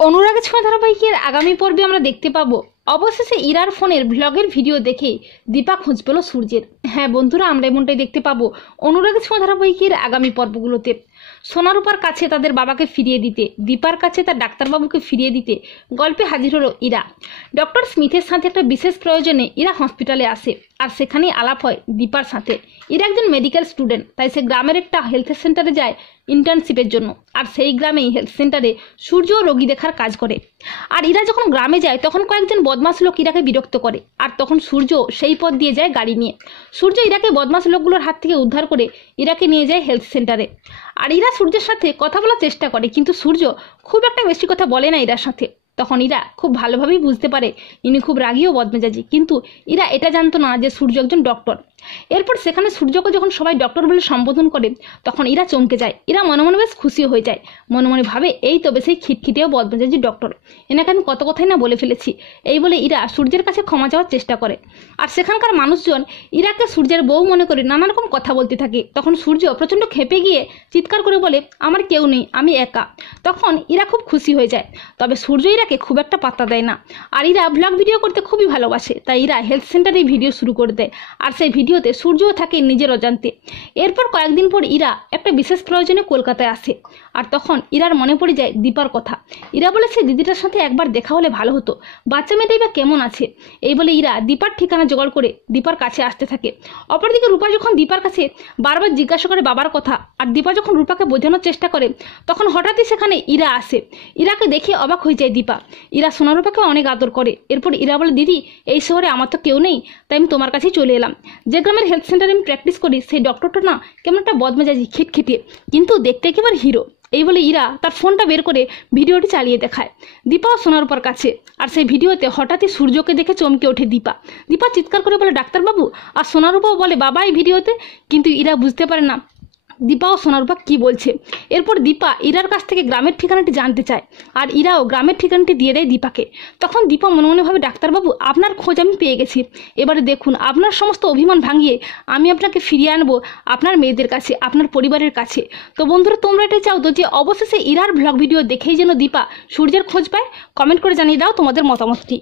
অনুরাগের ছোঁয়া ধারাবাহিকের আগামী পর্বে আমরা দেখতে পাবো অবশেষে ইরার ফোনের ব্লগের ভিডিও দেখে দীপা খোঁজ পেল সূর্যের। হ্যাঁ বন্ধুরা, আমরা এমনটাই দেখতে পাবো অনুরাগের ছোঁয়া ধারাবাহিকের আগামী পর্বগুলোতে। সোনারূপার কাছে তাদের বাবাকে ফিরিয়ে দিতে, দীপার কাছে তার ডাক্তারবাবুকে ফিরিয়ে দিতে গল্পে হাজির হলো ইরা। ডক্টর স্মিথের সাথে একটা বিশেষ প্রয়োজনে ইরা হসপিটালে আসে, আর সেখানেই আলাপ হয় দীপার সাথে। ইরা একজন মেডিকেল স্টুডেন্ট, তাই সে গ্রামের একটা হেলথ সেন্টারে যায় ইন্টার্নশিপের জন্য। আর সেই গ্রামেই হেলথ সেন্টারে সূর্য রোগী দেখার কাজ করে। আর ইরা যখন গ্রামে যায় তখন কয়েকজন বদমাশ লোক ইরাকে বিরক্ত করে, আর তখন সূর্য সেই পথ দিয়ে যায় গাড়ি নিয়ে। সূর্য ইরাকে বদমাশ লোকগুলোর হাত থেকে উদ্ধার করে ইরাকে নিয়ে যায় হেলথ সেন্টারে। আর ইরা সূর্যের সাথে কথা বলার চেষ্টা করে, কিন্তু সূর্য খুব একটা বেশি কথা বলে না ইরার সাথে। তখন ইরা খুব ভালোভাবেই বুঝতে পারে ইনি খুব রাগী ও বদমেজাজি, কিন্তু ইরা এটা জানতো না যে সূর্য একজন ডক্টর। এরপর সেখানে সূর্যকে যখন সবাই ডক্টর বলে সম্বোধন করে তখন ইরা চমকে যায়। ইরা মনে মনে বেশ খুশি হয়ে যায়, মনে মনে ভাবে এই তবে সেই খিটখিটে ও বদমেজাজি ডক্টর, এনাকে আমি কত কথাই না বলে ফেলেছি। এই বলে ইরা সূর্যের কাছে ক্ষমা চাওয়ার চেষ্টা করে। আর সেখানকার মানুষজন ইরাকে সূর্যের বউ মনে করে নানা রকম কথা বলতে থাকে। তখন সূর্য প্রচণ্ড ক্ষেপে গিয়ে চিৎকার করে বলে, আমার কেউ নেই, আমি একা। তখন ইরা খুব খুশি হয়ে যায়। তবে সূর্য ইরাকে খুব একটা পাত্তা দেয় না। আর ইরা ব্লগ ভিডিও করতে খুবই ভালোবাসে, তাই ইরা হেলথ সেন্টারে ভিডিও শুরু করে দেয়। আর সেই ভিডিওতে সূর্যও থাকে নিজের অজান্তে। এরপর কয়েকদিন পর ইরা একটা বিশেষ প্রয়োজনে কলকাতায় আসে। আর তখন ইরার মনে পড়ে যায় দীপার কথা। ইরা বলে সে দিদিটার সাথে একবার দেখা হলে ভালো হতো, বাচ্চা মেয়েটাই বা কেমন আছে। এই বলে ইরা দীপার ঠিকানা জোগাড় করে দীপার কাছে আসতে থাকে। অপরদিকে রূপা যখন দীপার কাছে বারবার জিজ্ঞাসা করে বাবার কথা, আর দীপা যখন রূপাকে বোঝানোর চেষ্টা করে, তখন হঠাৎই সেখানে ইরা আসে। ইরাকে দেখে অবাক হয়ে যায় দীপা। ইরা সোনারূপাকে অনেক আদর করে। এরপর ইরা বলে, দিদি এই শহরে আমার তো কেউ নেই, তাই আমি তোমার কাছেই চলে এলাম। যে গ্রামের হেলথ সেন্টারে আমি প্র্যাকটিস করি সেই ডক্টরটা না কেমন একটা বদমেজাজি, খিটখিটিয়ে, কিন্তু দেখতে একেবারে হিরো। এই বলে ইরা তার ফোনটা বের করে ভিডিওটি চালিয়ে দেখায় দীপা ও সোনারূপার কাছে। আর সেই ভিডিওতে হঠাৎই সূর্যকে দেখে চমকে ওঠে দীপা। দীপা চিৎকার করে বলে, ডাক্তারবাবু। আর সোনারূপাও বলে, বাবা এই ভিডিওতে। কিন্তু ইরা বুঝতে পারে না দীপা ও সোনারূপা কি বলছে। এরপর দীপা ইরার কাছ থেকে গ্রামের ঠিকানাটি জানতে চায়, আর ইরাও গ্রামের ঠিকানাটি দিয়ে দেয় দীপাকে। তখন দীপা মনে মনে ভাবে, ডাক্তারবাবু আপনার খোঁজ আমি পেয়ে গেছি, এবারে দেখুন আপনার সমস্ত অভিমান ভাঙিয়ে আমি আপনাকে ফিরিয়ে আনবো আপনার মেয়েদের কাছে, আপনার পরিবারের কাছে। তো বন্ধুরা, তোমরা এটা চাও তো যে অবশেষে ইরার ব্লগ ভিডিও দেখেই যেন দীপা সূর্যের খোঁজ পায়? কমেন্ট করে জানিয়ে দাও তোমাদের মতামতটি।